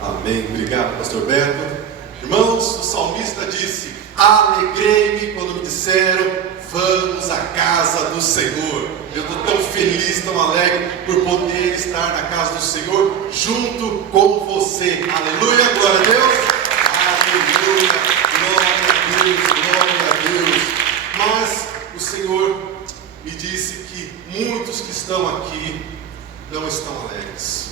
Amém. Obrigado, pastor Beto. Irmãos, o salmista disse: alegrei-me quando me disseram, vamos à casa do Senhor. Eu estou tão feliz, tão alegre por poder estar na casa do Senhor junto com você. Aleluia, glória a Deus. Aleluia, glória a Deus, glória a Deus. Mas o Senhor me disse que muitos que estão aqui não estão alegres,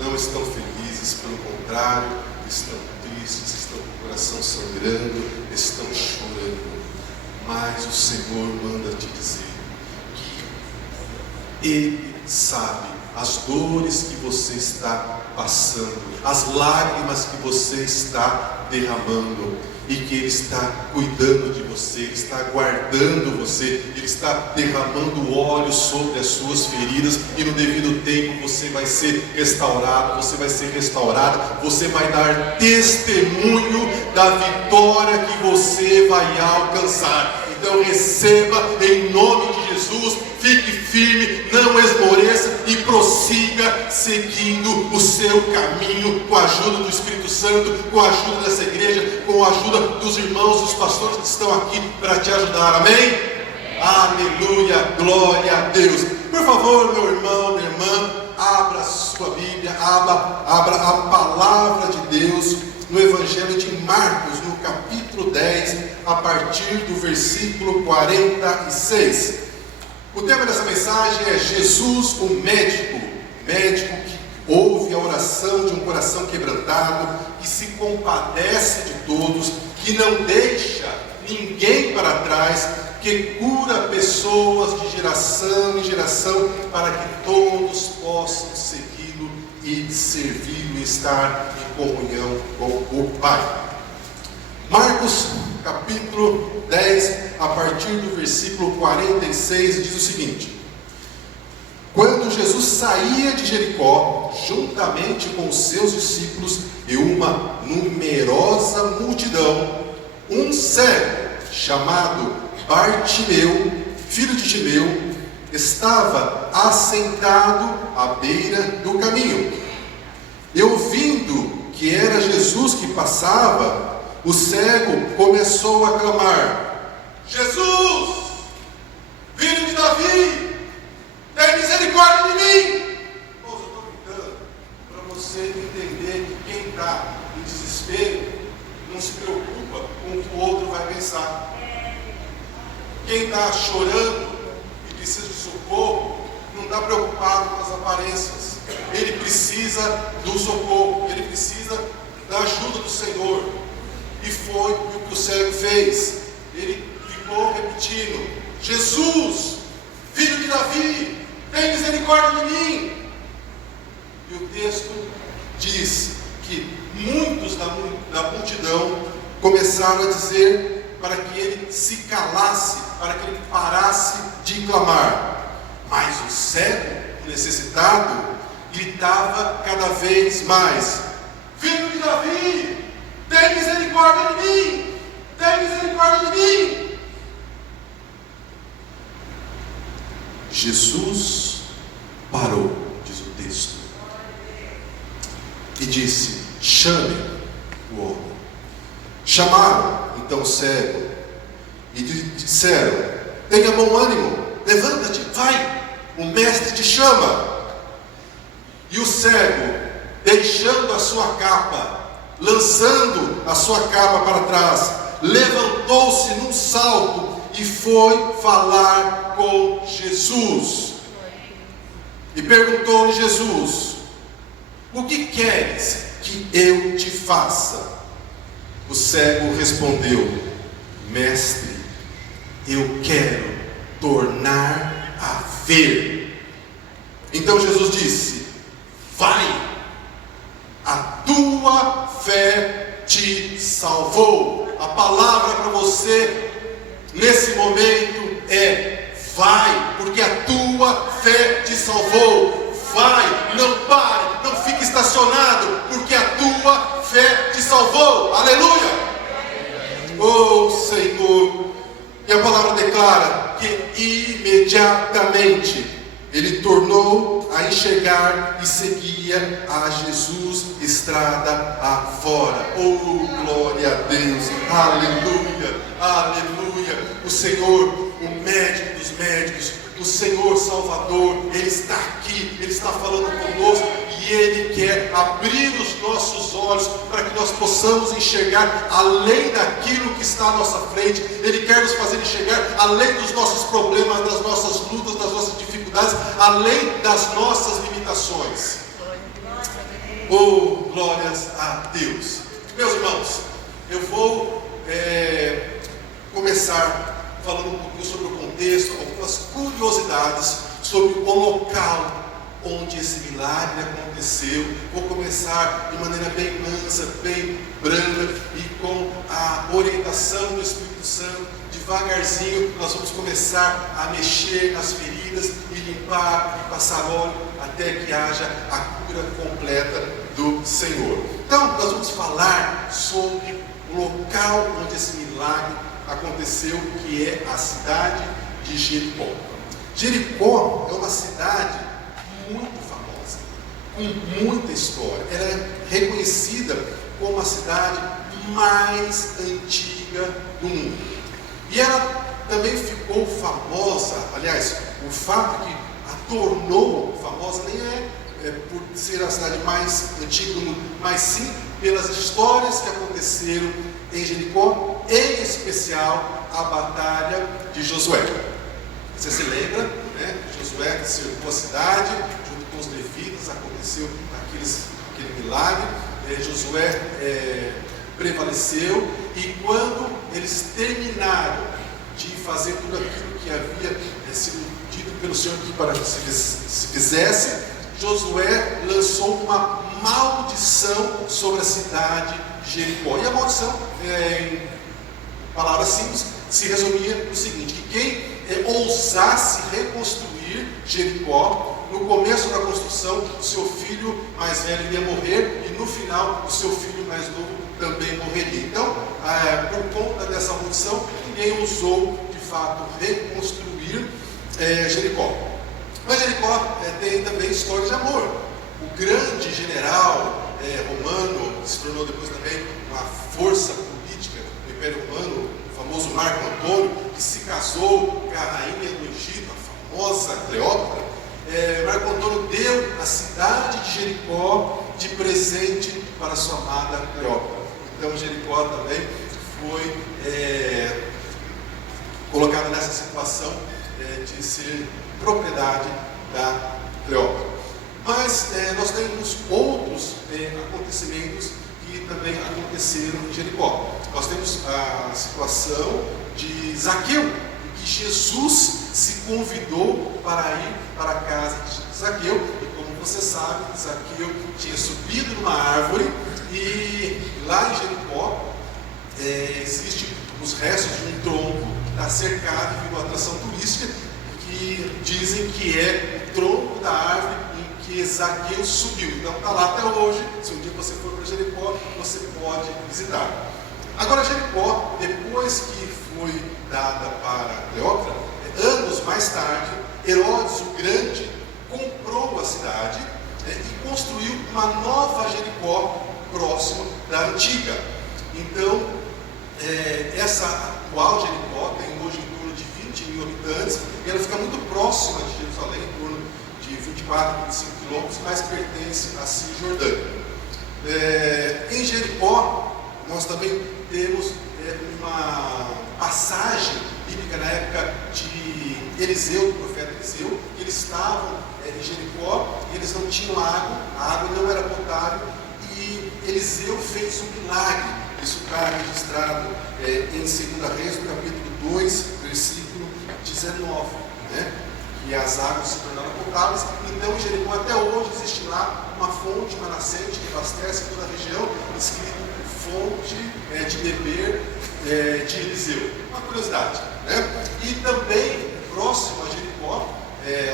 não estão felizes, pelo contrário, estão tristes, estão com o coração sangrando, estão chorando. Mas o Senhor manda te dizer que Ele sabe as dores que você está passando, as lágrimas que você está derramando, e que Ele está cuidando de você, Ele está guardando você, Ele está derramando óleo sobre as suas feridas, e no devido tempo você vai ser restaurado, você vai ser restaurada, você vai dar testemunho da vitória que você vai alcançar. Então receba em nome de Jesus, fique firme, não esmoreça e prossiga seguindo o seu caminho, com a ajuda do Espírito Santo, com a ajuda dessa igreja, com a ajuda dos irmãos, dos pastores que estão aqui para te ajudar, amém? Aleluia, glória a Deus. Por favor, meu irmão, minha irmã, abra a sua Bíblia, abra a palavra de Deus no Evangelho de Marcos, no capítulo 10, a partir do versículo 46. O tema dessa mensagem é Jesus, o médico que ouve a oração de um coração quebrantado, que se compadece de todos, que não deixa ninguém para trás, que cura pessoas de geração em geração, para que todos possam segui-lo e servi-lo e estar em comunhão com o Pai. Marcos capítulo 10, a partir do versículo 46, diz o seguinte: quando Jesus saía de Jericó, juntamente com os seus discípulos e uma numerosa multidão, um cego chamado Bartimeu, filho de Timeu, estava assentado à beira do caminho. E ouvindo que era Jesus que passava, o cego começou a clamar: Jesus, filho de Davi, tem misericórdia de mim. Irmãos, eu estou gritando para você entender que quem está em desespero não se preocupa com o que o outro vai pensar. Quem está chorando e precisa de socorro não está preocupado com as aparências. Ele precisa do socorro, ele precisa da ajuda do Senhor. E foi o que o cego fez. Ele ficou repetindo: Jesus, filho de Davi, tem misericórdia de mim. E o texto diz que muitos da multidão começaram a dizer para que ele se calasse, para que ele parasse de clamar. Mas o cego, o necessitado, gritava cada vez mais: filho de Davi, tem misericórdia de mim, tem misericórdia de mim. Jesus parou, diz o texto, e disse: chame o homem. Chamaram então o cego e disseram: tenha bom ânimo, levanta-te, vai, o mestre te chama. E o cego, deixando a sua capa, lançando a sua capa para trás, levantou-se num salto e foi falar com Jesus. E perguntou-lhe Jesus: o que queres que eu te faça? O cego respondeu: mestre, eu quero tornar a ver. Então Jesus disse: vai, a tua fé te salvou. A palavra para você nesse momento é: vai, porque a tua fé te salvou. Vai, não pare, não fique estacionado, porque a tua fé te salvou. Aleluia! Oh Senhor! E a palavra declara que imediatamente ele tornou a enxergar e seguia a Jesus estrada afora. Oh, glória a Deus, aleluia, aleluia. O Senhor, o médico dos médicos, o Senhor Salvador, Ele está aqui, Ele está falando conosco e Ele quer abrir os nossos olhos para que nós possamos enxergar além daquilo que está à nossa frente. Ele quer nos fazer enxergar além dos nossos problemas, das nossas lutas, das nossas dificuldades, além das nossas limitações. Oh, glórias a Deus. Meus irmãos, eu vou começar falando um pouquinho sobre o contexto, algumas curiosidades sobre o local onde esse milagre aconteceu. Vou começar de maneira bem mansa, bem branda e com a orientação do Espírito Santo. Devagarzinho nós vamos começar a mexer nas feridas e limpar, passar óleo até que haja a cura completa do Senhor. Então nós vamos falar sobre o local onde esse milagre aconteceu, que é a cidade de Jericó. Jericó é uma cidade muito famosa, com muita história. Ela é reconhecida como a cidade mais antiga do mundo. E ela também ficou famosa, aliás, o fato que a tornou famosa nem é por ser a cidade mais antiga do mundo, mas sim pelas histórias que aconteceram em Jericó, em especial a batalha de Josué. Você se lembra, né? Josué que cercou a cidade, junto com os levitas, aconteceu aquele milagre. Josué prevaleceu, e quando eles terminaram de fazer tudo aquilo que havia sido dito pelo Senhor que para que se fizesse, Josué lançou uma maldição sobre a cidade de Jericó. E a maldição, em palavras simples, se resumia no seguinte: que quem ousasse reconstruir Jericó, no começo da construção, o seu filho mais velho iria morrer, e no final, o seu filho mais novo também morreria. Então, por conta dessa maldição, ninguém ousou, de fato, reconstruir Jericó. Mas Jericó tem também história de amor. O grande general romano, que se tornou depois também uma força política do Império Romano, o famoso Marco Antônio, que se casou com a rainha do Egito, a famosa Cleópatra. Marco Antônio deu a cidade de Jericó de presente para sua amada Cleópatra. Então Jericó também foi colocada nessa situação de ser propriedade da Cleópatra. Mas nós temos outros acontecimentos que também aconteceram em Jericó. Nós temos a situação de Zaqueu, em que Jesus se convidou para ir para a casa de Zaqueu, e como você sabe, Zaqueu tinha subido numa árvore, e lá em Jericó existem os restos de um tronco que está cercado e virou atração turística, que dizem que é o tronco da árvore em que Zaqueu subiu. Então está lá até hoje. Se um dia você for para Jericó, você pode visitar. Agora Jericó, depois que foi dada para Cleópatra, anos mais tarde, Herodes o Grande comprou a cidade e construiu uma nova Jericó próximo da antiga. Então, essa atual Jericó tem hoje em torno de 20 mil habitantes, e ela fica muito próxima de Jerusalém, em torno de 24, 25 quilômetros, mas pertence a Cisjordânia. Em Jericó, nós também temos uma passagem bíblica na época de Eliseu, do profeta Eliseu. Eles estavam em Jericó e eles não tinham água, a água não era potável, e Eliseu fez um milagre. Isso está registrado em 2 Reis, no capítulo 2, versículo 19, né? E as águas se tornaram potáveis. Então em Jericó até hoje existe lá uma fonte, uma nascente que abastece toda a região, escrito fonte de beber de Eliseu. Uma curiosidade, né? E também próximo a Jericó,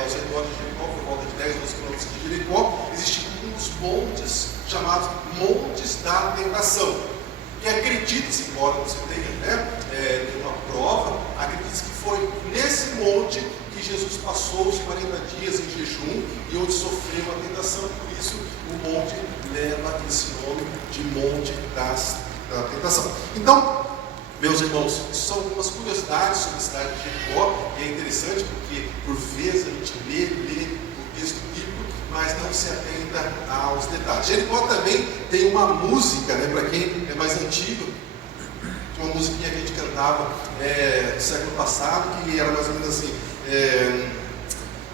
aos redores de Jericó, por volta de 10 ou 12 quilômetros de Jericó, existem uns montes chamados Montes da Tentação. que acredita-se, embora você tenha uma prova, acredita-se que foi nesse monte que Jesus passou os 40 dias em jejum e onde sofreu a tentação. Por isso o monte leva esse nome de Monte da Tentação. Então, meus irmãos, isso são algumas curiosidades sobre a cidade de Jericó, e é interessante porque por vezes a gente lê o texto bíblico, mas não se atenta aos detalhes. Jericó também tem uma música, para quem é mais antigo, uma musiquinha que a gente cantava no século passado, que era mais ou menos assim: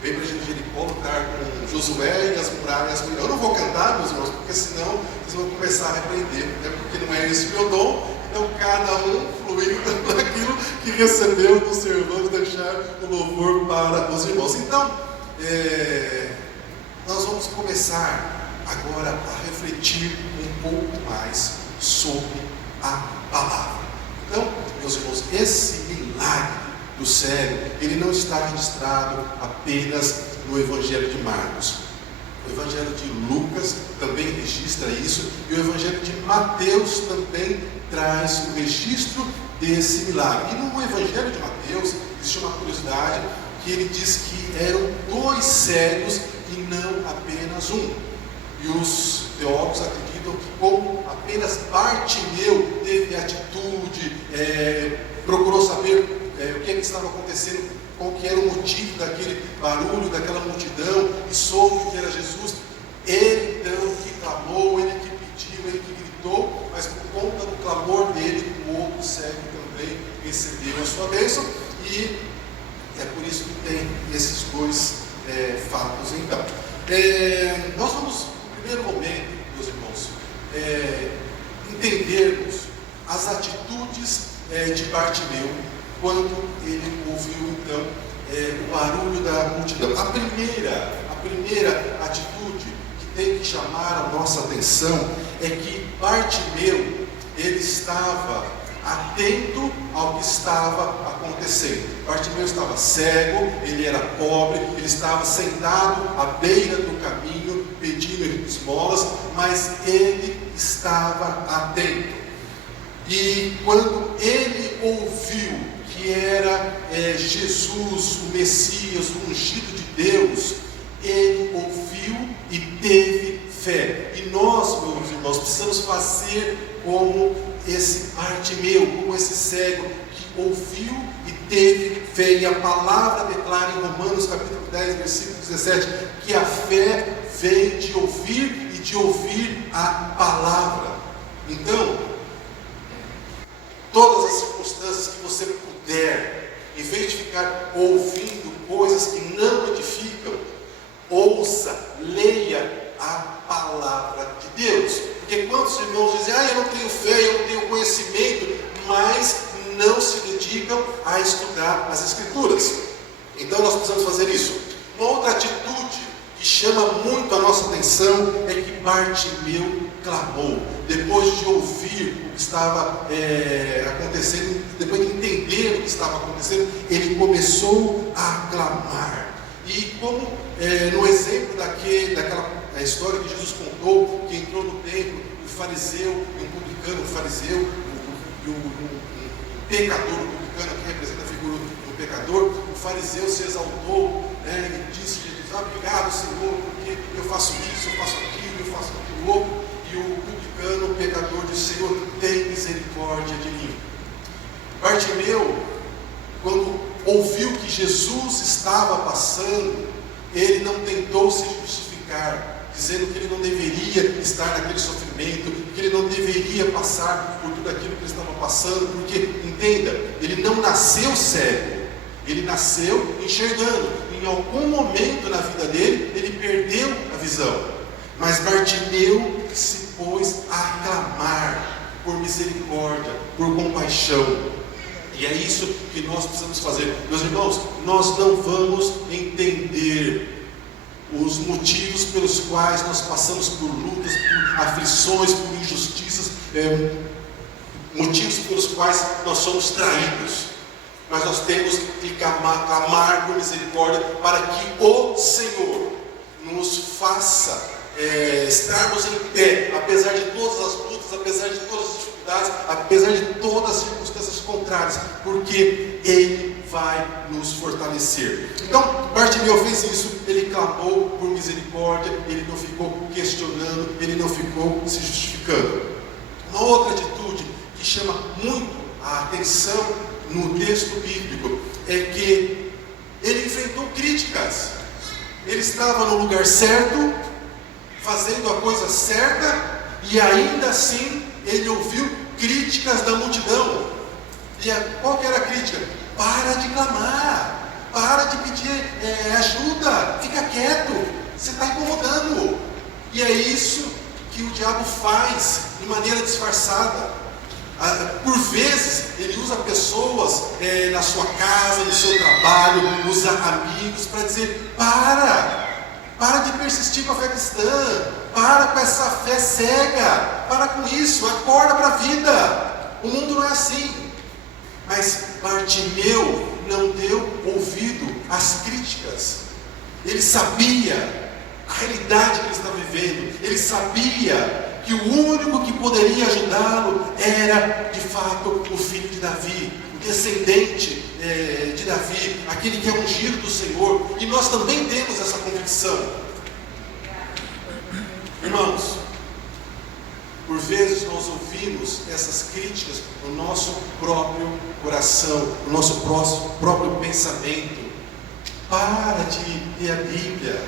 vem para Jericó lutar com Josué e as muralhas. Eu não vou cantar, meus irmãos, porque senão vocês vão começar a repreender, porque não é esse o meu dom. Então cada um fluindo naquilo que recebeu do seu irmão, deixar o louvor para os irmãos. Então, nós vamos começar agora a refletir um pouco mais sobre a palavra. Então, meus irmãos, esse milagre do cego, ele não está registrado apenas no Evangelho de Marcos. O Evangelho de Lucas também registra isso, e o Evangelho de Mateus também traz o registro desse milagre. E no Evangelho de Mateus existe uma curiosidade, que ele diz que eram 2 cegos e não apenas um. E os teólogos acreditam que como apenas Bartimeu teve atitude, procurou saber o que estava acontecendo, qual que era o motivo daquele barulho, daquela multidão, e soube que era Jesus, ele então que clamou, ele que pediu, ele que gritou, mas por conta do clamor dele, o outro cego também recebeu a sua bênção, e é por isso que tem esses 2 fatos. Então, nós vamos, no primeiro momento, meus irmãos, entendermos as atitudes de Bartimeu quando ele ouviu então o barulho da multidão. A primeira atitude que tem que chamar a nossa atenção é que Bartimeu, ele estava atento ao que estava acontecendo. Bartimeu estava cego, ele era pobre, ele estava sentado à beira do caminho pedindo esmolas, mas ele estava atento. E quando ele ouviu que era Jesus, o Messias, o ungido de Deus, ele ouviu e teve fé. E nós, meus irmãos, precisamos fazer como esse Bartimeu, como esse cego que ouviu e teve fé. E a palavra declara em Romanos capítulo 10, versículo 17, que a fé vem de ouvir e de ouvir a palavra. Então, todas as circunstâncias que você puder, em vez de ficar ouvindo coisas que não edificam, ouça, leia a palavra de Deus. Porque quantos irmãos dizem: eu não tenho fé, eu não tenho conhecimento, mas não se dedicam a estudar as Escrituras. Então nós precisamos fazer isso. Uma outra atitude que chama muito a nossa atenção é que Bartimeu clamou. Depois de ouvir o que estava acontecendo, depois de entender o que estava acontecendo, ele começou a clamar. E como no exemplo daquela história que Jesus contou, que entrou no templo o fariseu e um publicano, o fariseu e um pecador, o publicano que representa a figura do pecador, o fariseu se exaltou, e disse: obrigado, Senhor, porque eu faço isso, eu faço aquilo, eu faço aquilo outro. E o publicano, o pecador, disse: Senhor, tem misericórdia de mim. Bartimeu, quando ouviu que Jesus estava passando, ele não tentou se justificar, dizendo que ele não deveria estar naquele sofrimento, que ele não deveria passar por tudo aquilo que ele estava passando, porque, entenda, ele não nasceu cego, ele nasceu enxergando. Em algum momento na vida dele, ele perdeu a visão, mas Bartimeu se pôs a clamar por misericórdia, por compaixão. E é isso que nós precisamos fazer. Meus irmãos, nós não vamos entender os motivos pelos quais nós passamos por lutas, por aflições, por injustiças, motivos pelos quais nós somos traídos. Mas nós temos que clamar por misericórdia para que o Senhor nos faça estarmos em pé, apesar de todas as lutas, apesar de todas as dificuldades, adversidades, apesar de todas as circunstâncias contrárias, porque Ele vai nos fortalecer. Então, Bartimeu fez isso, ele clamou por misericórdia, ele não ficou questionando, ele não ficou se justificando. Uma outra atitude que chama muito a atenção no texto bíblico é que ele enfrentou críticas. Ele estava no lugar certo, fazendo a coisa certa, e ainda assim ele ouviu críticas da multidão. E qual que era a crítica? Para de clamar, para de pedir ajuda, fica quieto, você está incomodando. E é isso que o diabo faz de maneira disfarçada. Por vezes ele usa pessoas na sua casa, no seu trabalho, usa amigos para dizer: para de persistir com a fé cristã, para com essa fé cega, para com isso, acorda para a vida, o mundo não é assim. Mas Bartimeu não deu ouvido às críticas. Ele sabia a realidade que ele estava vivendo, ele sabia que o único que poderia ajudá-lo era de fato o filho de Davi, o descendente de Davi, aquele que é ungido do Senhor. E nós também temos essa convicção. Irmãos, por vezes nós ouvimos essas críticas no nosso próprio coração, no nosso próprio pensamento. Para de ler a Bíblia,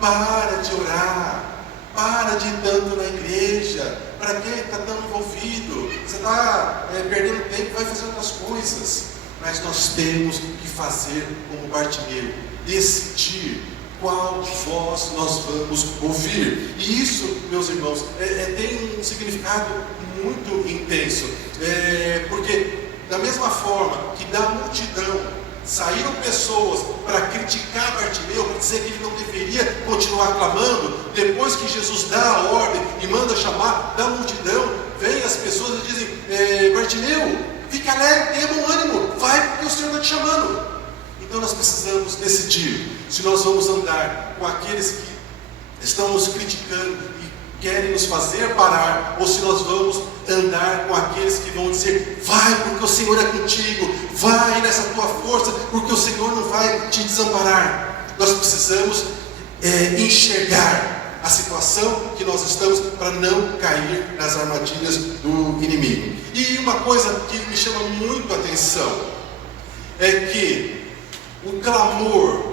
para de orar, para de ir tanto na igreja, para que está tão envolvido? Você está perdendo tempo, vai fazer outras coisas. Mas nós temos que fazer como Bartimeu, decidir qual voz nós vamos ouvir. E isso, meus irmãos, tem um significado muito intenso, porque da mesma forma que da multidão saíram pessoas para criticar Bartimeu, para dizer que ele não deveria continuar clamando, depois que Jesus dá a ordem e manda chamar da multidão, vêm as pessoas e dizem: Bartimeu, fique alegre, tenha bom ânimo, vai porque o Senhor está te chamando. Então nós precisamos decidir se nós vamos andar com aqueles que estão nos criticando e querem nos fazer parar, ou se nós vamos andar com aqueles que vão dizer: vai porque o Senhor é contigo, vai nessa tua força, porque o Senhor não vai te desamparar. Nós precisamos enxergar a situação que nós estamos para não cair nas armadilhas do inimigo. E uma coisa que me chama muito a atenção é que o clamor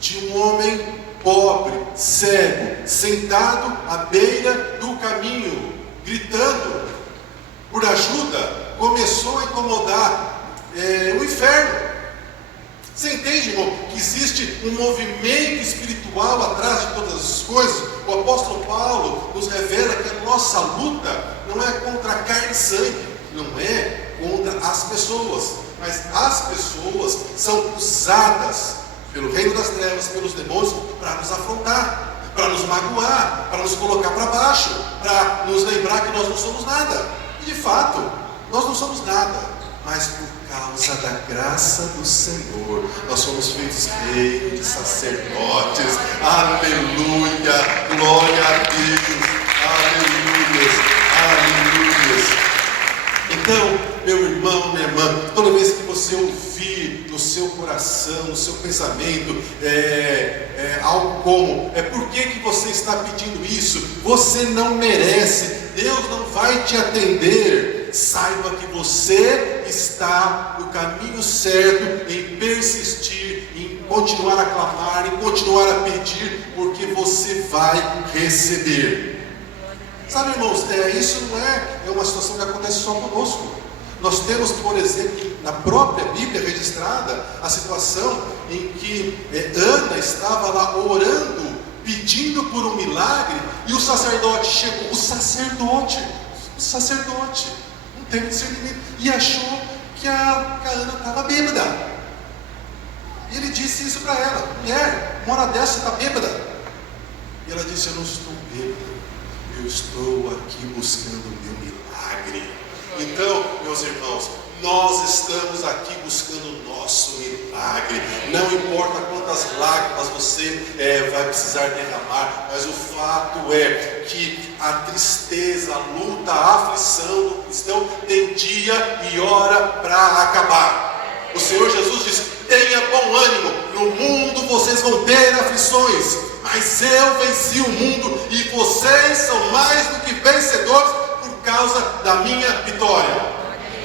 de um homem pobre, cego, sentado à beira do caminho, gritando por ajuda, começou a incomodar o inferno. Você entende, irmão, que existe um movimento espiritual atrás de todas as coisas? O apóstolo Paulo nos revela que a nossa luta não é contra carne e sangue, não é contra as pessoas, mas as pessoas são usadas pelo reino das trevas, pelos demônios, para nos afrontar, para nos magoar, para nos colocar para baixo, para nos lembrar que nós não somos nada. E de fato, nós não somos nada, mas por causa da graça do Senhor, nós somos feitos reino de sacerdotes. Aleluia, glória a Deus, aleluias, aleluias. Então, meu irmão, minha irmã, toda vez que você ouvir no seu coração, no seu pensamento, algo como: por que você está pedindo isso? Você não merece, Deus não vai te atender. Saiba que você está no caminho certo em persistir, em continuar a clamar, em continuar a pedir, porque você vai receber. Sabe, irmãos, isso não é uma situação que acontece só conosco. Nós temos, por exemplo, na própria Bíblia registrada, a situação em que Ana estava lá orando, pedindo por um milagre, e o sacerdote chegou. O sacerdote não teve discernimento, e achou que a Ana estava bêbada. E ele disse isso para ela: mulher, uma hora dessa você está bêbada? E ela disse: eu não estou bêbada, eu estou aqui buscando o meu milagre. Então, meus irmãos, nós estamos aqui buscando o nosso milagre. Não importa quantas lágrimas você vai precisar derramar, mas o fato é que a tristeza, a luta, a aflição do cristão tem dia e hora para acabar. O Senhor Jesus disse: tenha bom ânimo, no mundo vocês vão ter aflições, mas eu venci o mundo e vocês são mais do que vencedores por causa da minha vitória.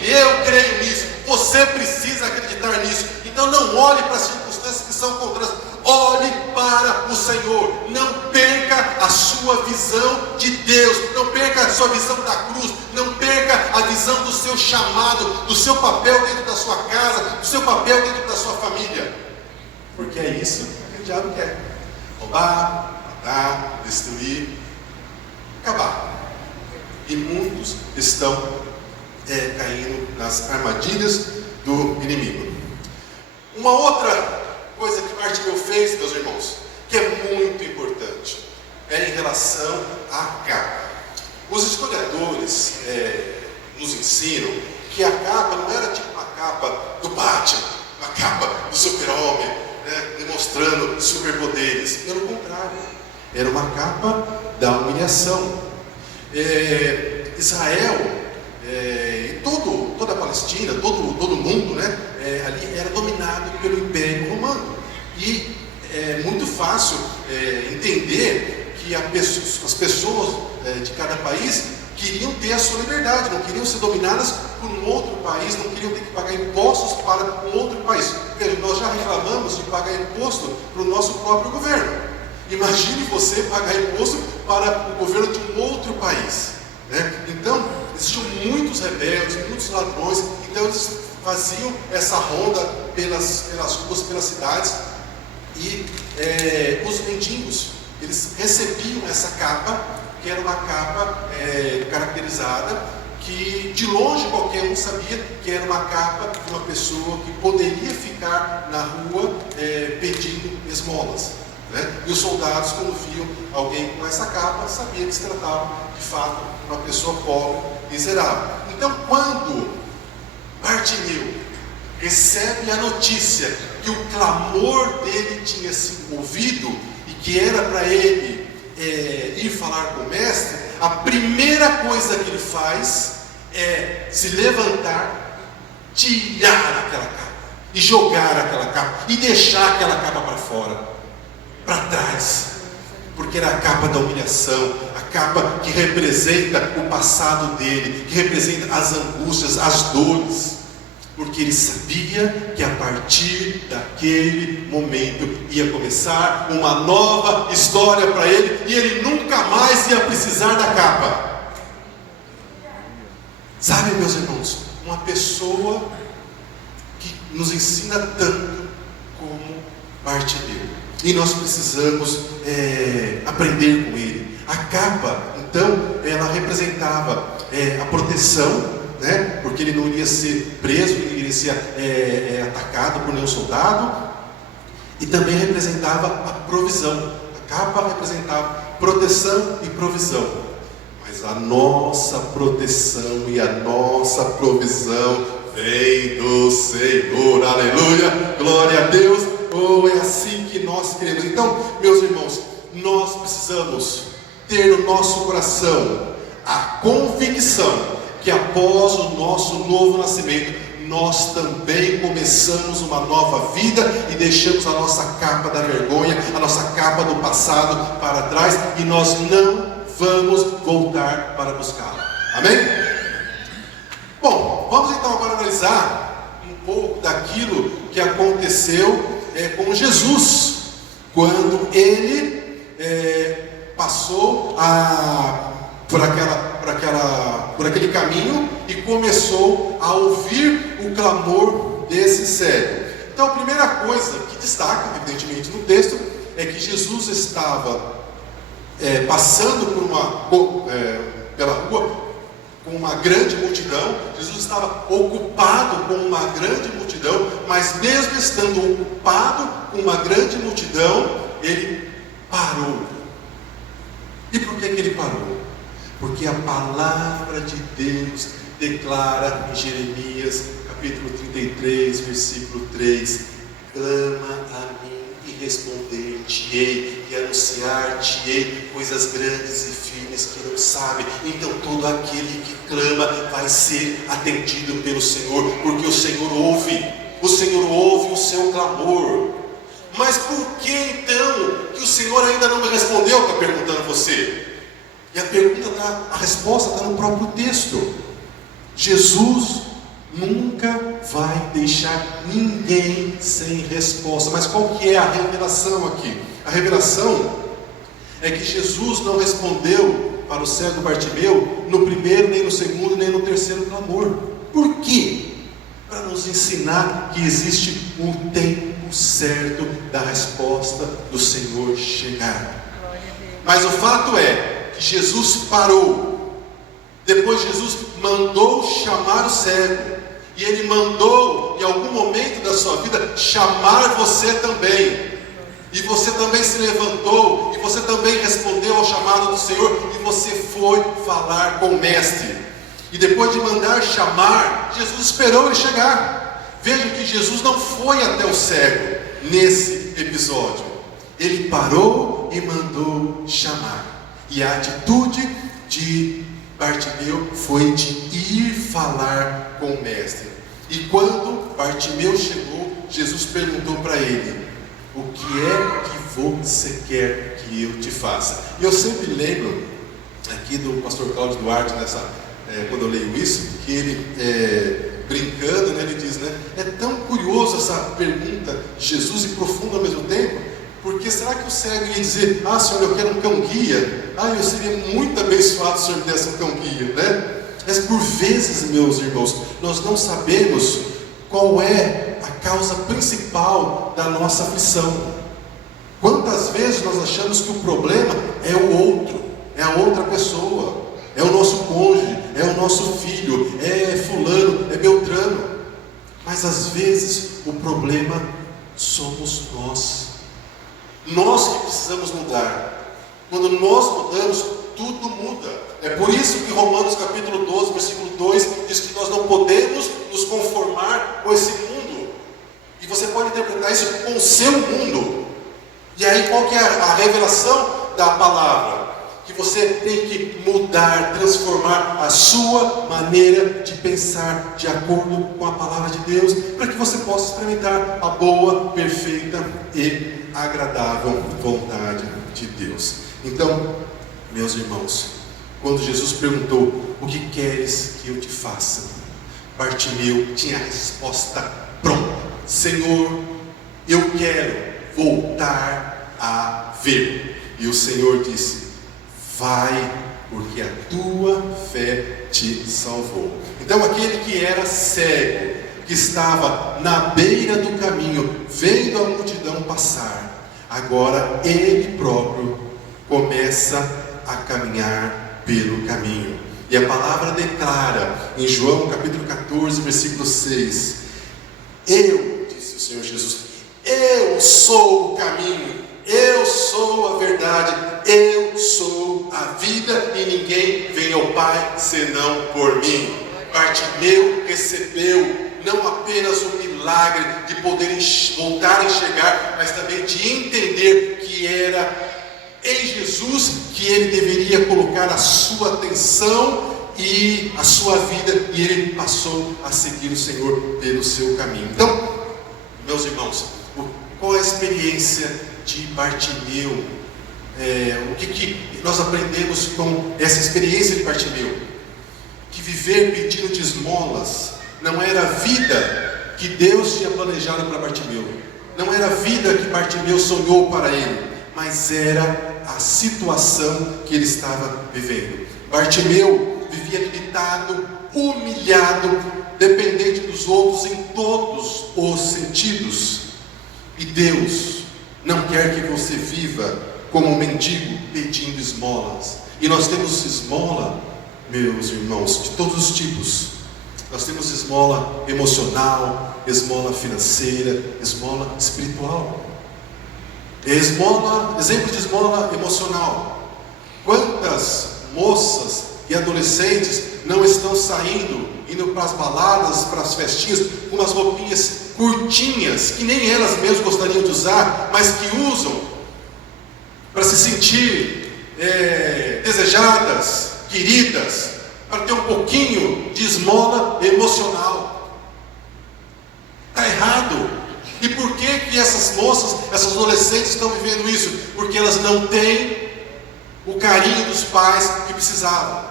E eu creio nisso, você precisa acreditar nisso. Então não olhe para as circunstâncias que são contrárias, olhe para o Senhor. Não perca a sua visão de Deus, não perca a sua visão da cruz, não perca a visão do seu chamado, do seu papel dentro da sua casa, do seu papel dentro da sua família. Porque é isso que o diabo quer: roubar, matar, destruir, acabar. E muitos estão caindo nas armadilhas do inimigo. Uma outra coisa que Bartimeu fez, meus irmãos, que é muito importante, é em relação à capa. Os historiadores nos ensinam que a capa não era tipo uma capa do Batman, uma capa do super-homem, demonstrando superpoderes. Pelo contrário, era uma capa da humilhação. Israel e toda a Palestina, todo o mundo, ali era dominado pelo Império Romano. E é muito fácil entender que as pessoas de cada país queriam ter a sua liberdade, não queriam ser dominadas por um outro país, não queriam ter que pagar impostos para um outro país. Veja, nós já reclamamos de pagar imposto para o nosso próprio governo. Imagine você pagar imposto para o governo de um outro país. Então, existiam muitos rebeldes, muitos ladrões, então eles faziam essa ronda pelas ruas, pelas cidades, e os mendigos, eles recebiam essa capa, que era uma capa caracterizada, que de longe qualquer um sabia que era uma capa de uma pessoa que poderia ficar na rua pedindo esmolas. E os soldados, quando viam alguém com essa capa, sabiam que se tratava de fato de uma pessoa pobre e miserável. Então, quando Bartimeu recebe a notícia que o clamor dele tinha sido ouvido e que era para ele ir falar com o mestre, a primeira coisa que ele faz é se levantar, tirar aquela capa e jogar aquela capa e deixar aquela capa para fora, para trás, porque era a capa da humilhação, a capa que representa o passado dele, que representa as angústias, as dores, porque ele sabia que a partir daquele momento ia começar uma nova história para ele, e ele nunca mais ia precisar da capa. Sabe, meus irmãos, uma pessoa que nos ensina tanto como Bartimeu. E nós precisamos aprender com ele. A capa, então, ela representava a proteção, porque ele não iria ser preso, ele iria ser atacado por nenhum soldado. E também representava a provisão. A capa representava proteção e provisão. Mas a nossa proteção e a nossa provisão vem do Senhor. Aleluia, glória a Deus. É assim que nós queremos. Então, meus irmãos, nós precisamos ter no nosso coração a convicção que após o nosso novo nascimento, nós também começamos uma nova vida e deixamos a nossa capa da vergonha, a nossa capa do passado para trás, e nós não vamos voltar para buscá-la. Amém? Bom, vamos então agora analisar um pouco daquilo que aconteceu com Jesus, quando ele passou por aquele caminho e começou a ouvir o clamor desse cego. Então, a primeira coisa que destaca, evidentemente, no texto, é que Jesus estava passando pela rua com uma grande multidão. Jesus estava ocupado com uma grande multidão, mas mesmo estando ocupado com uma grande multidão, ele parou. E por que ele parou? Porque a palavra de Deus declara em Jeremias, capítulo 33, versículo 3: clama a mim e responder-te-ei, e anunciar-te-ei coisas grandes e firmes que não sabe. Então todo aquele que clama vai ser atendido pelo Senhor, porque o Senhor ouve o seu clamor. Mas por que então que o Senhor ainda não me respondeu? Está perguntando você. E a resposta está no próprio texto. Jesus nunca vai deixar ninguém sem resposta. Mas qual que é a revelação aqui? A revelação é que Jesus não respondeu para o cego Bartimeu no primeiro, nem no segundo, nem no terceiro clamor. Por quê? Para nos ensinar que existe um tempo certo da resposta do Senhor chegar. Mas o fato é que Jesus parou. Depois Jesus mandou chamar o cego, e Ele mandou em algum momento da sua vida chamar você também. E você também se levantou, e você também respondeu ao chamado do Senhor, e você foi falar com o Mestre. E depois de mandar chamar, Jesus esperou ele chegar. Veja que Jesus não foi até o cego nesse episódio. Ele parou e mandou chamar. E a atitude de Bartimeu foi de ir falar com o Mestre. E quando Bartimeu chegou, Jesus perguntou para ele: o que é que você quer que eu te faça? E eu sempre lembro aqui do pastor Cláudio Duarte, quando eu leio isso, que ele, brincando, né, ele diz, né, é tão curioso essa pergunta de Jesus e profunda ao mesmo tempo, porque será que o cego ia dizer: ah, Senhor, eu quero um cão-guia? Ah, eu seria muito abençoado se o Senhor me desse um cão-guia, né? Mas por vezes, meus irmãos, nós não sabemos qual é a causa principal da nossa aflição. Quantas vezes nós achamos que o problema é o outro, é a outra pessoa, é o nosso cônjuge, é o nosso filho, é fulano, é beltrano. Mas às vezes o problema somos nós. Nós que precisamos mudar. Quando nós mudamos, tudo muda. É por isso que Romanos capítulo 12, versículo 2 diz que nós não podemos nos conformar com esse mundo. E você pode interpretar isso com o seu mundo. E aí qual que é a revelação da palavra? Que você tem que mudar, transformar a sua maneira de pensar de acordo com a palavra de Deus, para que você possa experimentar a boa, perfeita e agradável vontade de Deus. Então, meus irmãos, quando Jesus perguntou: o que queres que eu te faça? Bartimeu tinha a resposta pronta: Senhor, eu quero voltar a ver. E o Senhor disse: vai, porque a tua fé te salvou. Então aquele que era cego, que estava na beira do caminho, vendo a multidão passar, agora ele próprio começa a caminhar pelo caminho. E a palavra declara em João capítulo 14, versículo 6: eu, disse o Senhor Jesus, eu sou o caminho, eu sou a verdade, eu sou a vida, e ninguém vem ao Pai senão por mim. Bartimeu recebeu não apenas o milagre de poder voltar a enxergar, mas também de entender que era em Jesus que ele deveria colocar a sua atenção e a sua vida, e ele passou a seguir o Senhor pelo seu caminho. Então, meus irmãos, qual é a experiência de Bartimeu? O que nós aprendemos com essa experiência de Bartimeu? Que viver pedindo de esmolas não era a vida que Deus tinha planejado para Bartimeu, não era a vida que Bartimeu sonhou para ele, mas era a situação que ele estava vivendo. Bartimeu vivia limitado, humilhado, dependente dos outros em todos os sentidos. E Deus não quer que você viva como um mendigo pedindo esmolas. E nós temos esmola, meus irmãos, de todos os tipos. Nós temos esmola emocional, esmola financeira, esmola espiritual. Exemplo de esmola emocional. Quantas moças e adolescentes não estão saindo, indo para as baladas, para as festinhas, com umas roupinhas curtinhas, que nem elas mesmas gostariam de usar, mas que usam para se sentir desejadas, queridas, para ter um pouquinho de esmola emocional. Está errado. E por que essas moças, essas adolescentes estão vivendo isso? Porque elas não têm o carinho dos pais que precisavam.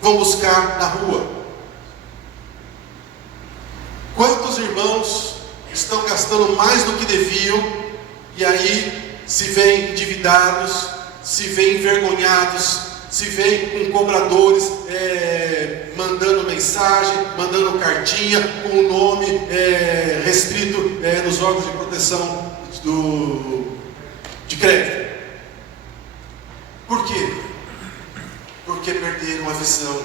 Vão buscar na rua. Quantos irmãos estão gastando mais do que deviam e aí se veem endividados, se veem envergonhados, se veem com cobradores mandando mensagem, mandando cartinha com o nome restrito nos órgãos de proteção de crédito. Por quê? Porque perderam a visão,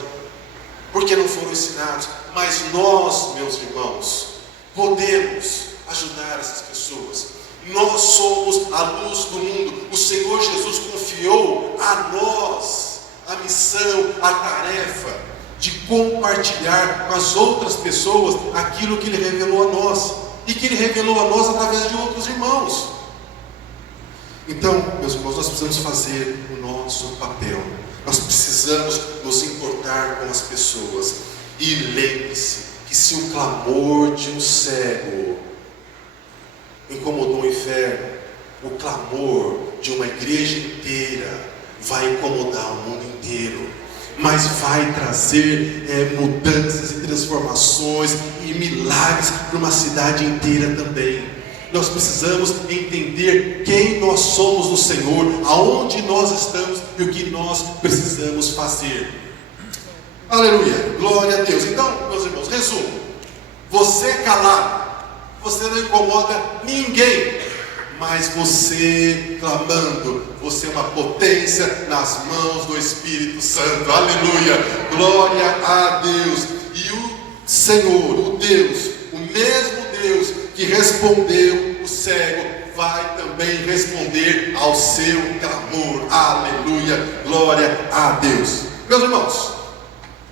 porque não foram ensinados. Mas nós, meus irmãos, podemos ajudar essas pessoas. Nós somos a luz do mundo. O Senhor Jesus confiou a nós a missão, a tarefa de compartilhar com as outras pessoas aquilo que Ele revelou a nós, e que Ele revelou a nós através de outros irmãos. Então, meus irmãos, nós precisamos fazer o nosso papel. Nós precisamos nos importar com as pessoas. E lembre-se que se o clamor de um cego incomodou o inferno, o clamor de uma igreja inteira vai incomodar o mundo inteiro, mas vai trazer mudanças e transformações e milagres para uma cidade inteira também. Nós precisamos entender quem nós somos no Senhor, aonde nós estamos e o que nós precisamos fazer. Aleluia, glória a Deus. Então, meus irmãos, resumo: você calado, você não incomoda ninguém, mas você clamando, você é uma potência nas mãos do Espírito Santo. Aleluia, glória a Deus. E o Senhor, o Deus, o mesmo Deus que respondeu o cego, vai também responder ao seu clamor. Aleluia, glória a Deus. Meus irmãos,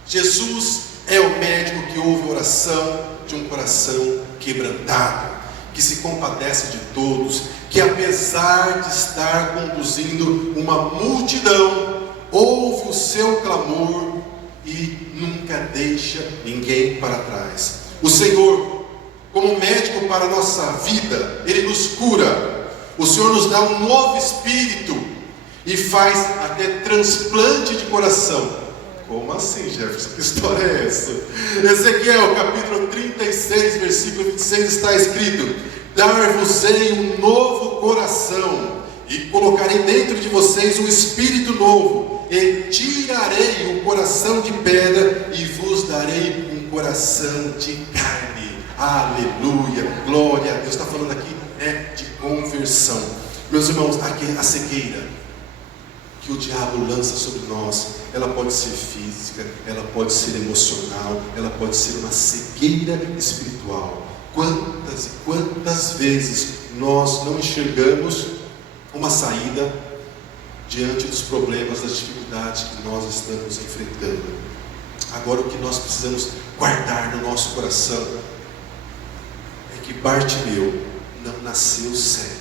Jesus é o médico que ouve a oração de um coração quebrantado, que se compadece de todos, que apesar de estar conduzindo uma multidão, ouve o seu clamor e nunca deixa ninguém para trás. O Senhor, como médico para a nossa vida, Ele nos cura. O Senhor nos dá um novo espírito e faz até transplante de coração. Como assim, Jefferson? Que história é essa? Ezequiel, capítulo 36, versículo 26, está escrito: dar-vos-ei um novo coração, e colocarei dentro de vocês um espírito novo, e tirarei o coração de pedra, e vos darei um coração de carne. Aleluia, glória a Deus. Está falando aqui de conversão. Meus irmãos, a cegueira que o diabo lança sobre nós, ela pode ser física, ela pode ser emocional, ela pode ser uma cegueira espiritual. Quantas e quantas vezes nós não enxergamos uma saída diante dos problemas, das dificuldades que nós estamos enfrentando? Agora, o que nós precisamos guardar no nosso coração é que Bartimeu não nasceu cego.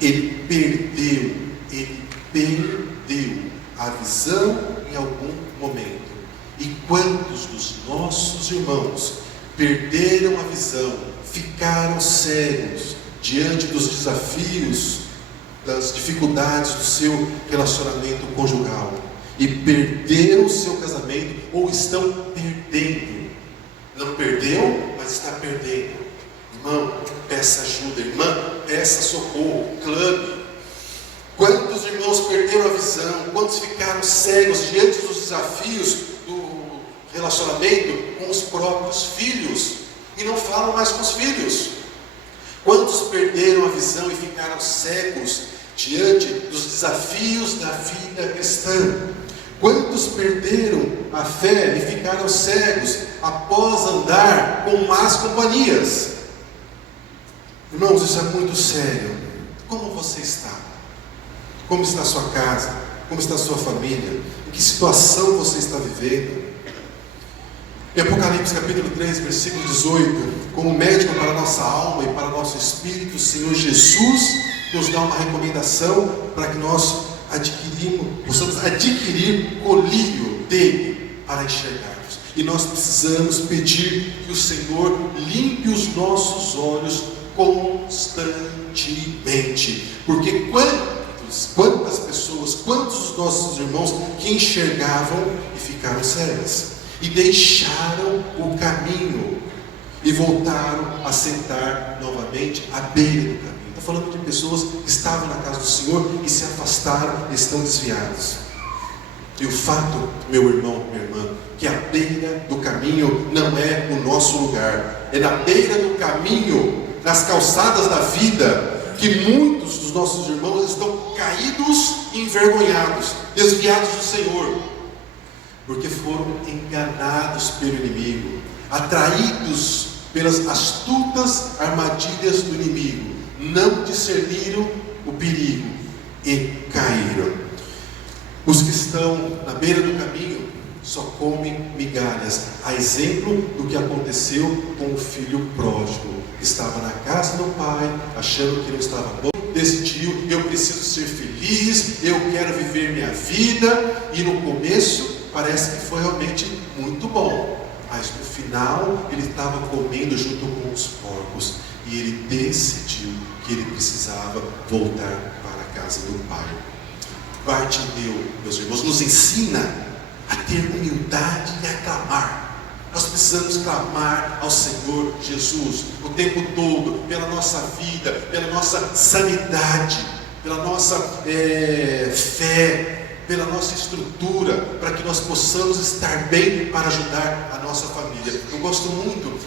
Ele perdeu a visão em algum momento. E quantos dos nossos irmãos perderam a visão, ficaram cegos diante dos desafios, das dificuldades do seu relacionamento conjugal, e perderam o seu casamento, ou estão perdendo? Não perdeu, mas está perdendo. Irmão, peça ajuda. Irmã, peça socorro, clame. Quantos irmãos perderam a visão? Quantos ficaram cegos diante dos desafios do relacionamento com os próprios filhos e não falam mais com os filhos? Quantos perderam a visão e ficaram cegos diante dos desafios da vida cristã? Quantos perderam a fé e ficaram cegos após andar com más companhias? Irmãos, isso é muito sério. Como você está? Como está a sua casa? Como está a sua família? Em que situação você está vivendo? Em Apocalipse capítulo 3, versículo 18, como médico para a nossa alma e para o nosso espírito, o Senhor Jesus nos dá uma recomendação para que nós possamos adquirir colírio dele para enxergarmos. E nós precisamos pedir que o Senhor limpe os nossos olhos constantemente. Porque quantas pessoas, quantos dos nossos irmãos que enxergavam e ficaram cegas, e deixaram o caminho e voltaram a sentar novamente à beira do caminho. Estou falando de pessoas que estavam na casa do Senhor e se afastaram e estão desviados. E o fato, meu irmão, minha irmã, que a beira do caminho não é o nosso lugar. É na beira do caminho, nas calçadas da vida, que muitos dos nossos irmãos estão caídos e envergonhados, desviados do Senhor, porque foram enganados pelo inimigo, atraídos pelas astutas armadilhas do inimigo, não discerniram o perigo e caíram. Os que estão na beira do caminho só comem migalhas, a exemplo do que aconteceu com o filho pródigo, que estava na casa do pai, achando que não estava bom, decidiu: eu preciso ser feliz, eu quero viver minha vida, e no começo parece que foi realmente muito bom, mas no final ele estava comendo junto com os porcos, e ele decidiu que ele precisava voltar para a casa do pai. Bartimeu, meus irmãos, nos ensina a ter humildade e a clamar. Nós precisamos clamar ao Senhor Jesus o tempo todo, pela nossa vida, pela nossa sanidade, pela nossa fé, pela nossa estrutura, para que nós possamos estar bem para ajudar a nossa família. Eu gosto muito,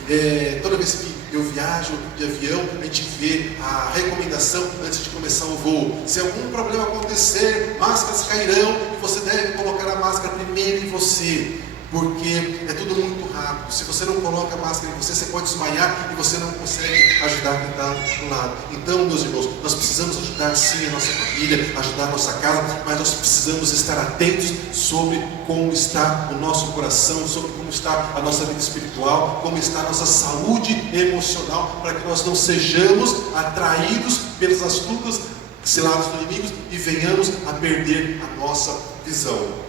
toda vez que eu viajo de avião, a gente vê a recomendação antes de começar o voo: se algum problema acontecer, máscaras cairão e você deve colocar a máscara primeiro em você, porque é tudo muito rápido. Se você não coloca a máscara em você, você pode desmaiar e você não consegue ajudar quem está do lado. Então, meus irmãos, nós precisamos ajudar sim a nossa família, ajudar a nossa casa, mas nós precisamos estar atentos sobre como está o nosso coração, sobre como está a nossa vida espiritual, como está a nossa saúde emocional, para que nós não sejamos atraídos pelas astutas ciladas do inimigo e venhamos a perder a nossa visão.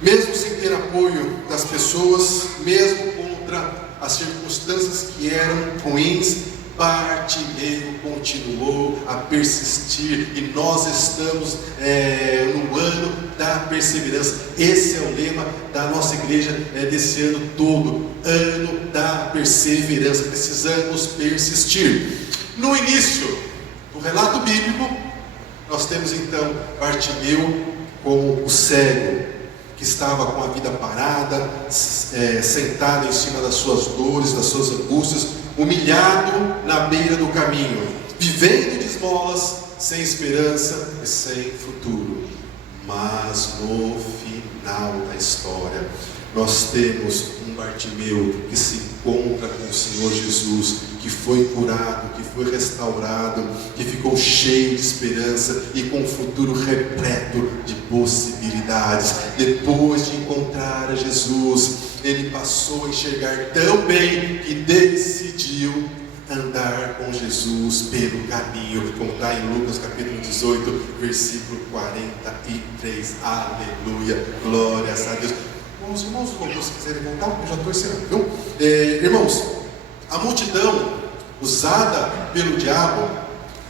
Mesmo sem ter apoio das pessoas, mesmo contra as circunstâncias que eram ruins, Bartimeu continuou a persistir, e nós estamos no ano da perseverança. Esse é o lema da nossa igreja desse ano todo, ano da perseverança. Precisamos persistir. No início do relato bíblico, nós temos então Bartimeu como o cego, que estava com a vida parada, sentado em cima das suas dores, das suas angústias, humilhado na beira do caminho, vivendo de esmolas, sem esperança e sem futuro. Mas no final da história, nós temos um Bartimeu que se encontra com o Senhor Jesus, que foi curado, que foi restaurado, que ficou cheio de esperança e com um futuro repleto de possibilidades. Depois de encontrar a Jesus, ele passou a enxergar tão bem que decidiu andar com Jesus pelo caminho, como está em Lucas capítulo 18, versículo 43. Aleluia, glórias a Deus. Os irmãos do louvor, se quiserem voltar, eu já estou encerrando, viu? Irmãos, a multidão usada pelo diabo,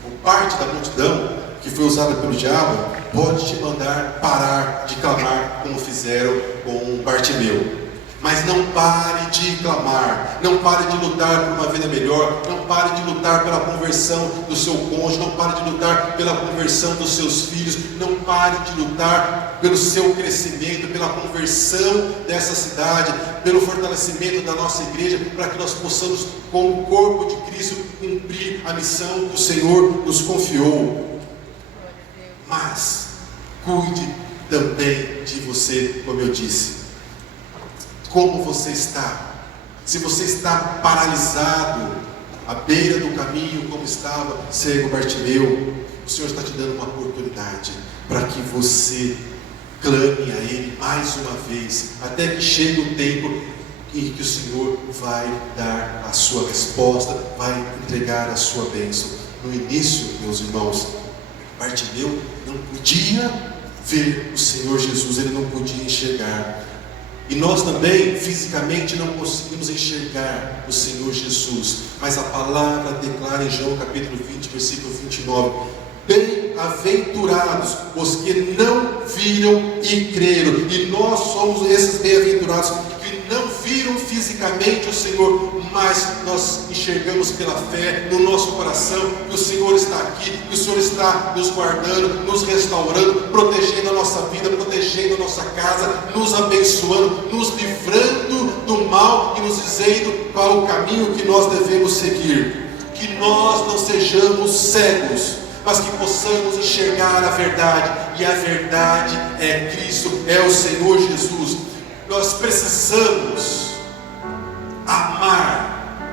ou parte da multidão que foi usada pelo diabo, pode te mandar parar de clamar, como fizeram com Bartimeu. Mas não pare de clamar, não pare de lutar por uma vida melhor, não pare de lutar pela conversão do seu cônjuge, não pare de lutar pela conversão dos seus filhos, não pare de lutar pelo seu crescimento, pela conversão dessa cidade, pelo fortalecimento da nossa igreja, para que nós possamos, como corpo de Cristo, cumprir a missão que o Senhor nos confiou. Mas cuide também de você, como eu disse. Como você está? Se você está paralisado à beira do caminho, como estava cego Bartimeu, o Senhor está te dando uma oportunidade para que você clame a Ele mais uma vez, até que chegue o tempo em que o Senhor vai dar a sua resposta, vai entregar a sua bênção. No início, meus irmãos, Bartimeu não podia ver o Senhor Jesus, ele não podia enxergar. E nós também, fisicamente, não conseguimos enxergar o Senhor Jesus. Mas a palavra declara em João capítulo 20, versículo 29: bem-aventurados os que não viram e creram. E nós somos esses bem-aventurados que não viram fisicamente o Senhor, mas nós enxergamos pela fé no nosso coração que o Senhor está aqui, que o Senhor está nos guardando, nos restaurando, protegendo a nossa vida, protegendo a nossa casa, nos abençoando, nos livrando do mal e nos dizendo qual o caminho que nós devemos seguir. Que nós não sejamos cegos, mas que possamos enxergar a verdade, e a verdade é Cristo, é o Senhor Jesus. Nós precisamos amar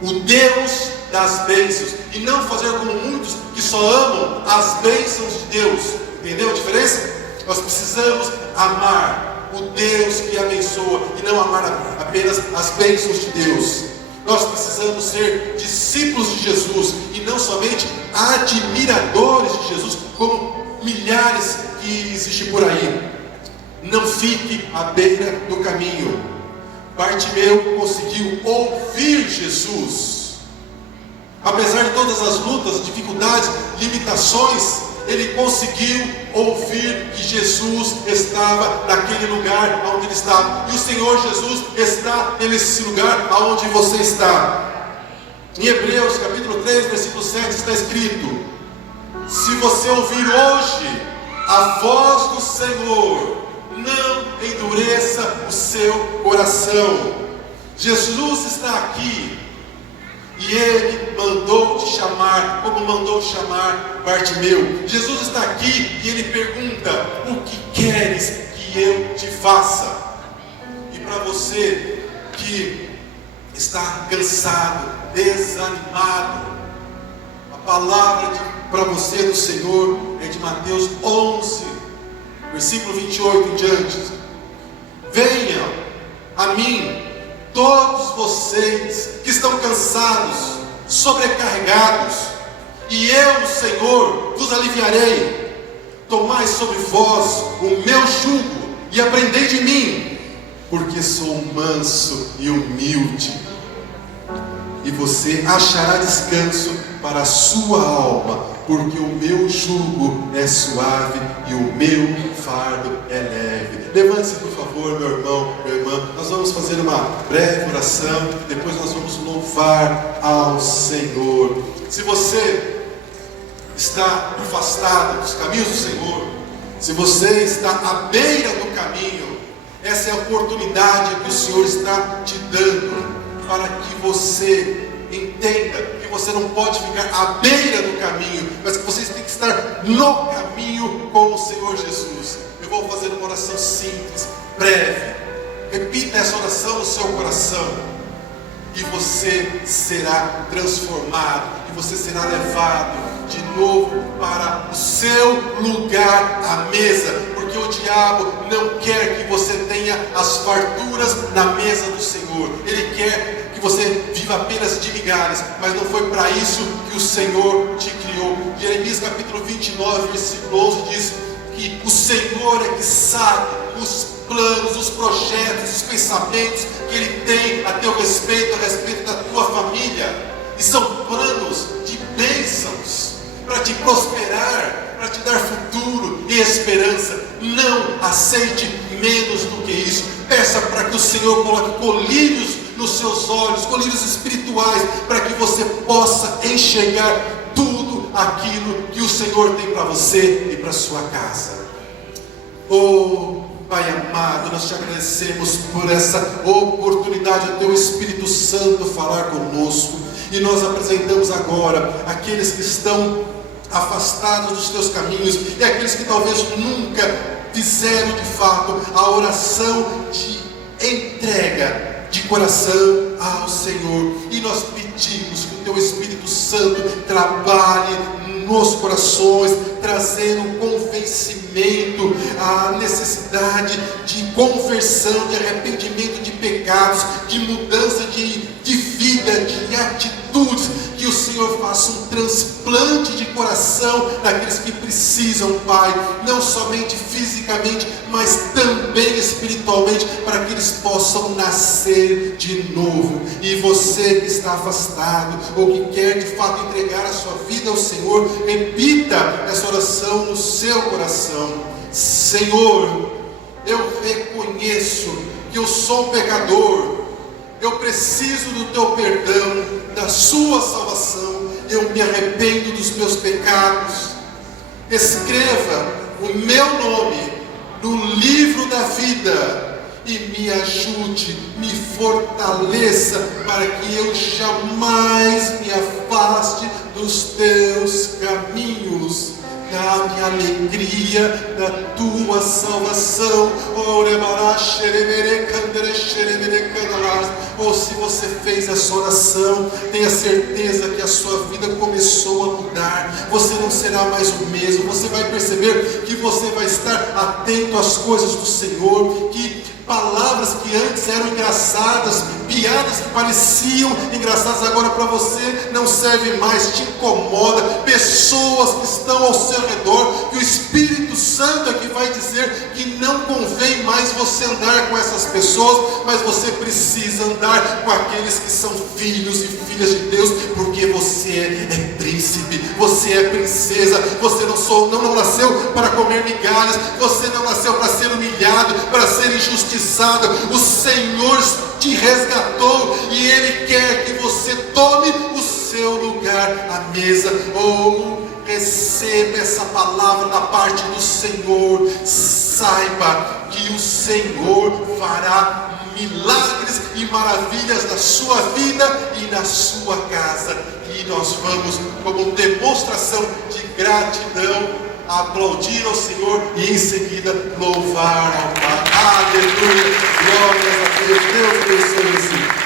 o Deus das bênçãos e não fazer como muitos que só amam as bênçãos de Deus. Entendeu a diferença? Nós precisamos amar o Deus que abençoa e não amar apenas as bênçãos de Deus. Nós precisamos ser discípulos de Jesus e não somente admiradores de Jesus, como milhares que existem por aí. Não fique à beira do caminho. Bartimeu conseguiu ouvir Jesus. Apesar de todas as lutas, dificuldades, limitações, ele conseguiu ouvir que Jesus estava naquele lugar onde ele estava. E o Senhor Jesus está nesse lugar onde você está. Em Hebreus capítulo 3, versículo 7 está escrito: se você ouvir hoje a voz do Senhor, não endureça o seu coração. Jesus está aqui e Ele mandou te chamar, como mandou chamar Bartimeu. Jesus está aqui e Ele pergunta: o que queres que eu te faça? E para você que está cansado, desanimado, a palavra para você do Senhor é de Mateus 11, versículo 28 em diante: venham a mim todos vocês que estão cansados, sobrecarregados, e eu, o Senhor, vos aliviarei. Tomai sobre vós o meu jugo e aprendei de mim, porque sou manso e humilde, e você achará descanso para a sua alma, porque o meu jugo é suave e o meu fardo é leve. Levante-se, por favor, meu irmão, minha irmã. Nós vamos fazer uma breve oração, depois nós vamos louvar ao Senhor. Se você está afastado dos caminhos do Senhor, se você está à beira do caminho, essa é a oportunidade que o Senhor está te dando, para que você entenda que você não pode ficar à beira do caminho, mas que você tem que estar no caminho com o Senhor Jesus. Eu vou fazer uma oração simples, breve. Repita essa oração no seu coração, e você será transformado, e você será levado de novo para o seu lugar à mesa, porque o diabo não quer que você tenha as farturas na mesa do Senhor. Ele quer que você viva apenas de migalhas, mas não foi para isso que o Senhor te criou. Jeremias capítulo 29, versículo 11 diz que o Senhor é que sabe os planos, os projetos, os pensamentos que Ele tem a teu respeito, a respeito da tua família, e são planos de bênçãos, para te prosperar, para te dar futuro e esperança. Não aceite menos do que isso. Peça para que o Senhor coloque colírios nos seus olhos, colírios espirituais, para que você possa enxergar tudo aquilo que o Senhor tem para você e para sua casa. Oh Pai amado, nós te agradecemos por essa oportunidade do teu Espírito Santo falar conosco, e nós apresentamos agora aqueles que estão afastados dos teus caminhos, e aqueles que talvez nunca fizeram de fato a oração de entrega de coração ao Senhor. E nós pedimos que o teu Espírito Santo trabalhe nos corações, trazendo convencimento, a necessidade de conversão, de arrependimento de pecados, de mudança de vida, de atitudes. Que o Senhor faça um transplante de coração naqueles que precisam, Pai, não somente fisicamente, mas também espiritualmente, para que eles possam nascer de novo. E você que está afastado, ou que quer de fato entregar a sua vida ao Senhor, repita essa oração no seu coração: Senhor, eu reconheço que eu sou pecador, eu preciso do teu perdão, da sua salvação, eu me arrependo dos meus pecados. Escreva o meu nome no livro da vida e me ajude, me fortaleça, para que eu jamais me afaste dos teus caminhos. Dá-me alegria da tua salvação. Ou se você fez essa oração, tenha certeza que a sua vida começou a mudar. Você não será mais o mesmo. Você vai perceber que você vai estar atento às coisas do Senhor, que palavras que antes eram engraçadas, piadas que pareciam engraçadas, agora para você não servem mais, te incomoda. Pessoas que estão ao seu redor, que o Espírito Santo é que vai dizer que não convém mais você andar com essas pessoas, mas você precisa andar com aqueles que são filhos e filhas de Deus, porque você é príncipe, você é princesa. Você não nasceu para comer migalhas, você não nasceu para ser humilhado, para ser injustiçado. O Senhor te resgatou e Ele quer que você tome o seu lugar à mesa. Receba essa palavra da parte do Senhor. Saiba que o Senhor fará milagres e maravilhas na sua vida e na sua casa. E nós vamos, como demonstração de gratidão, aplaudir ao Senhor e em seguida louvar ao Pai. Aleluia, glórias a Deus. Deus abençoe você.